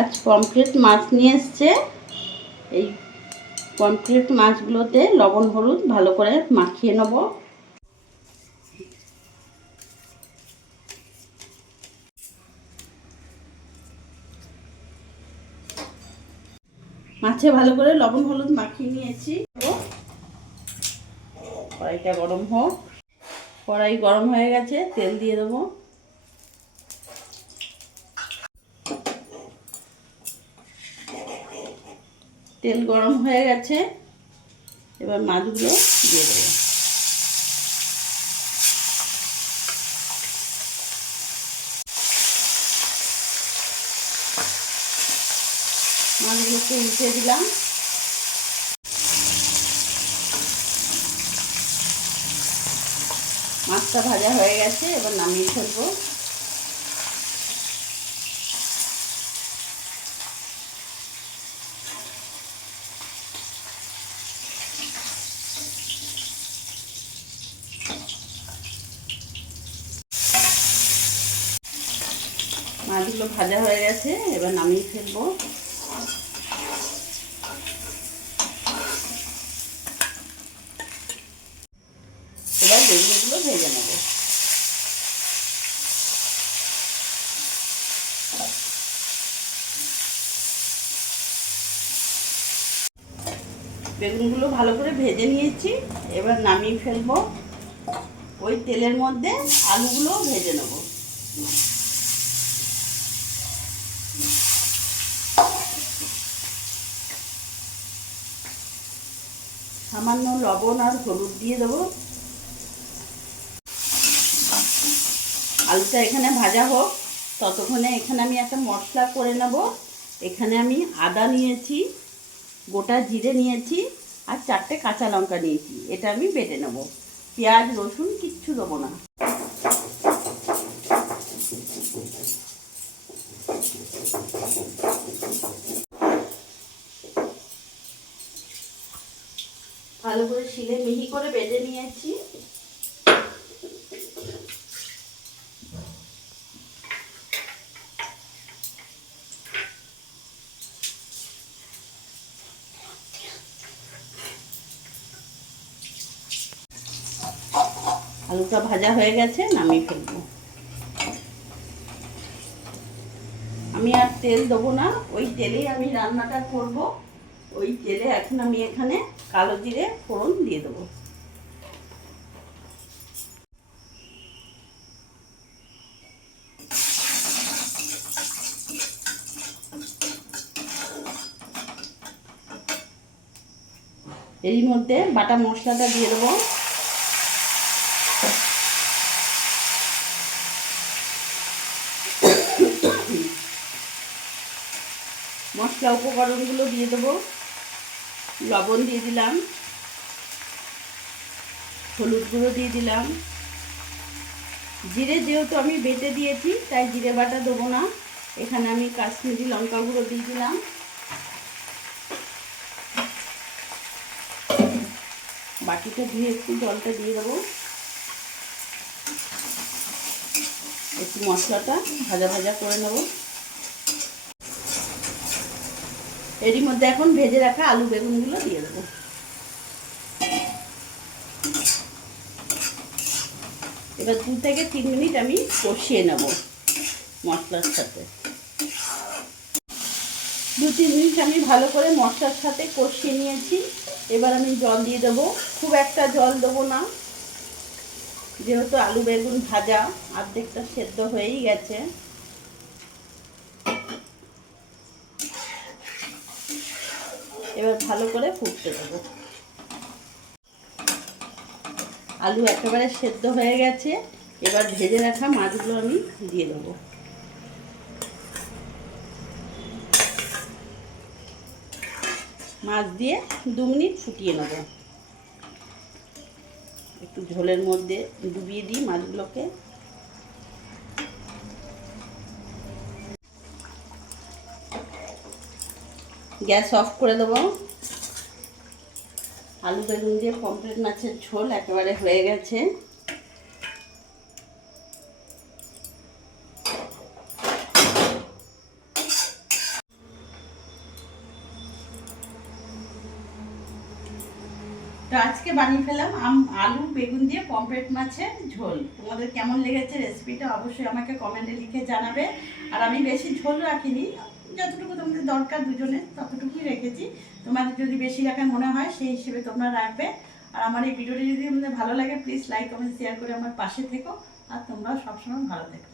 আজ পমফ্রেট মাছ নিয়ে এসছে। এই পমফ্রেট মাছগুলোতে লবণ হলুদ ভালো করে মাখিয়ে নেব। মাছে ভালো করে লবণ হলুদ মাখিয়ে নিয়েছি। কড়াইটা গরম হোক। কড়াই গরম হয়ে গেছে, তেল দিয়ে দেবো। তেল গরম হয়ে গেছে, এবার মাছগুলো দিয়ে দেবো। মাছগুলোকে উল্টে দিলাম। মাছটা ভাজা হয়ে গেছে, এবার নামিয়ে ফেলবো। মাছগুলো ভাজা হয়ে গেছে, এবার নামিয়ে ফেলবো। এবার বেগুনগুলো ভেজে নেব। বেগুনগুলো ভালো করে ভেজে নিয়েছি, এবার নামিয়ে ফেলবো। ওই তেলের মধ্যে আলুগুলো ভেজে নেব। সামান্য লবণ আর হলুদ দিয়ে দেবো। আলুটা এখানে ভাজা হোক, ততক্ষণে এখানে আমি একটা মশলা করে নেব। এখানে আমি আদা নিয়েছি, গোটা জিরে নিয়েছি, আর 4টে কাঁচা লঙ্কা নিয়েছি। এটা আমি বেটে নেব। পেঁয়াজ রসুন কিচ্ছু দেবো না। ভালো করে শিলে মিহি করে বেটে নিয়েছি। আলুটা ভাজা হয়ে গেছে, নামিয়ে ফেলবো। আমি আর তেল দেবো না, ওই তেলেই আমি রান্নাটা করব। ওই তেলে এখন আমি এখানে কালো জিরে ফোড়ন দিয়ে দেবো। এর মধ্যে বাটা মশলাটা দিয়ে দেবো। মশলা উপকরণগুলো দিয়ে দেবো। লবণ দিয়ে দিলাম, হলুদ গুঁড়ো দিয়ে দিলাম। জিরে যেহেতু আমি বেটে দিয়েছি, তাই জিরে বাটা দেবো না। এখানে আমি কাশ্মীরি লঙ্কা গুঁড়ো দিয়ে দিলাম। বাটিটা ধুয়ে একটু জলটা দিয়ে দেবো। একটু মশলাটা ভাজা ভাজা করে নেব। এরই মধ্যে এখন ভেজে রাখা আলু বেগুনগুলো দিয়ে দেবো। এবার 2 থেকে 3 মিনিট আমি কষিয়ে নেব মশলার সাথে। 2-3 মিনিট আমি ভালো করে মশলার সাথে কষিয়ে নিয়েছি। এবার আমি জল দিয়ে দেবো। খুব একটা জল দেবো না, যেহেতু আলু বেগুন ভাজা অর্ধেকটা সেদ্ধ হয়েই গেছে। এবার ভালো করে ফুটতে দেবো। আলু একেবারে সেদ্ধ হয়ে গেছে। এবার ভেজে রাখা মাছগুলো আমি দিয়ে দেবো। মাছ দিয়ে 2 মিনিট ফুটিয়ে নেব। একটু ঝোলের মধ্যে ডুবিয়ে দিই মাছগুলোকে। গ্যাস অফ করে দেবো। আলু বেগুন দিয়ে পমফ্রেট মাছের ঝোল একেবারে হয়ে গেছে। তো আজকে বানিয়ে ফেলাম আলু বেগুন দিয়ে পমফ্রেট মাছের ঝোল। তোমাদের কেমন লেগেছে রেসিপিটা অবশ্যই আমাকে কমেন্টে লিখে জানাবে। আর আমি বেশি ঝোল রাখিনি, যতটুকু তোমাদের দরকার দুজনের ততটুকুই রেখেছি। তোমাদের যদি বেশি রাখার মনে হয় সেই হিসেবে তোমরা রাখবে। আর আমার এই ভিডিওটি যদি তোমাদের ভালো লাগে প্লিজ লাইক কমেন্ট শেয়ার করে আমার পাশে থেকো। আর তোমরাও সবসময় ভালো থেকো।